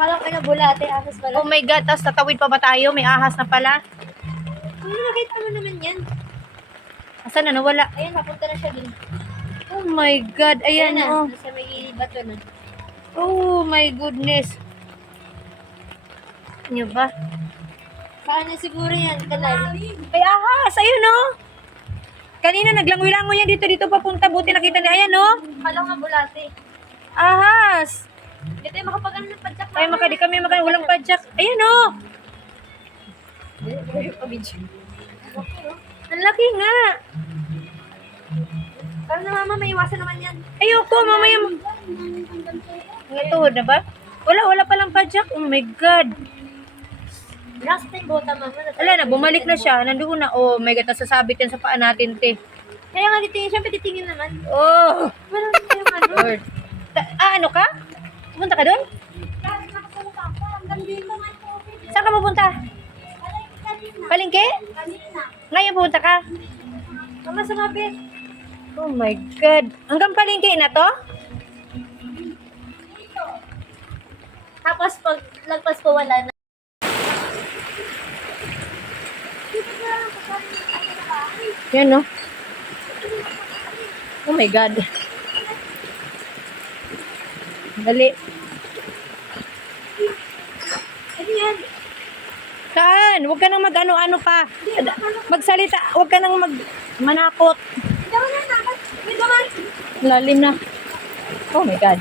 Akala ko na bulate, ahas pala. Oh my God, tapos tatawid pa ba tayo? May ahas na pala. Ano, nakita mo naman yan? Asan na? Nawala. Ayun, napunta na siya dun. Oh my God, ayan na, oh. nasa may bato na. Oh my goodness. Ano ba? Saan na siguro yan? Kalay. Ay, ahas! Ayun oh! Kanina naglangoy-langoy yan dito papunta. Buti nakita niya. Ayan oh! Akala nga bulate. Ahas! Hindi tayo makapag-ano ng padyak. Ay, di kami walang padyak. Ayan oh! Ang laki nga! Parang na mama, may iwasan naman yan. Ayoko, mamaya. Ang tuhod na ba? Wala palang padyak. Oh my God! Last time bota mama. Wala na, bumalik na siya. Nandoon na. Oh my God, nasasabit yan sa paa natin, te. Kaya nga titingin, syempre titingin naman. Oh! Meron din yung ano. Lord. Ano ka? Pupunta ka doon? Saan ka pupunta? Palengke? Ngayon pupunta ka? Mama, sumabi. Oh my God. Hanggang palengke na to? Tapos pag lagpas po wala na. Yan no? Oh my God. Dali. Ano yan? Saan? Huwag ka nang mag-ano-ano pa. Magsalita. Huwag ka nang manakot. Daw na naman. May daman. Lalim na. Oh my God.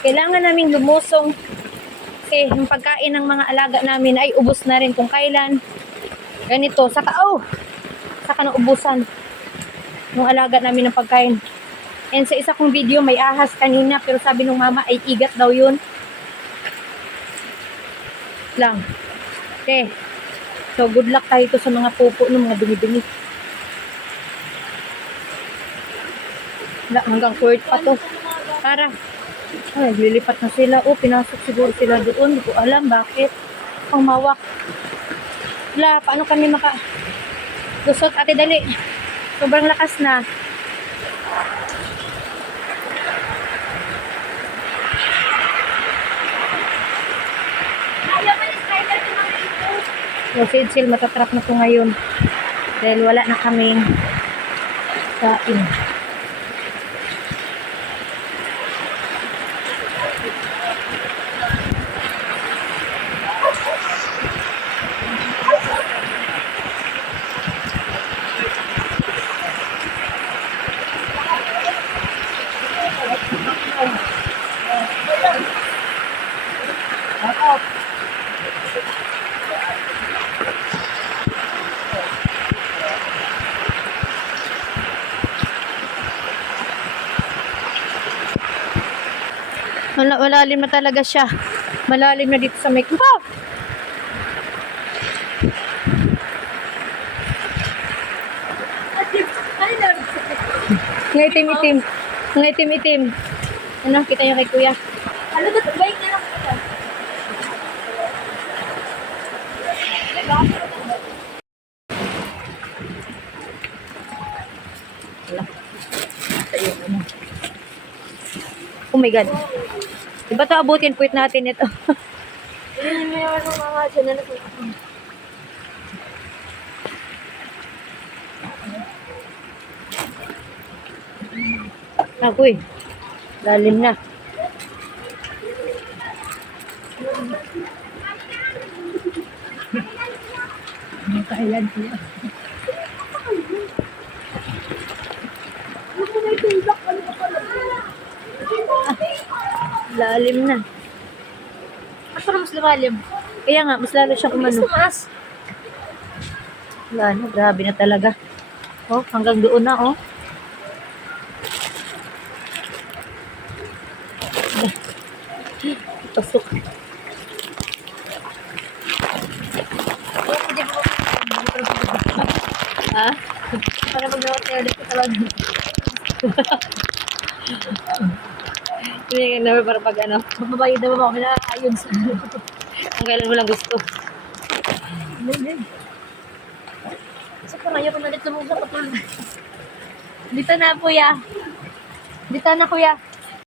Kailangan naming lumusong kasi yung pagkain ng mga alaga namin ay ubos na rin kung kailan. Ganito. Saka na ubusan yung alaga namin ng pagkain. And sa isa kong video may ahas kanina pero sabi ng mama ay igat daw yun. Lang. Okay. So good luck tayo sa mga pupo ng mga dumi-dumi. Hanggang court pa to. Para. Ay, lilipat na sila. Oh, pinasok siguro sila doon. Hindi ko alam bakit. Ang mawak. Wala, paano kami lusot? Ate, dali. Sobrang lakas na. So, Sidsil, matatrap na to ngayon. Dahil wala na kaming kain. Malalim na talaga siya. Malalim na dito sa may... Oh! Nga itim-itim. Nga itim-itim. Ano, kita nyo kay kuya. Ano ba? Baik na lang ito. Oh my God. Diba ito abutin puwit natin ito? Hindi mo yung mga dyan na nakita. Agoy. Lalim na. Ano kailan siya? Lalim na. Mas parang mas lumalim. Kaya nga, mas lalo siyang umano. Mas. Wala na, grabe na talaga. Oh, hanggang doon na, oh. Pasok. Ha? Para mag-nawat tayo dito talaga. Hindi nga naman para pag ano. Magbabayad na ba ako na ayun sa... Kung kailan mo lang gusto. So, kaya ko na dito mo sa patulog. Dito na, kuya. Dito na, kuya.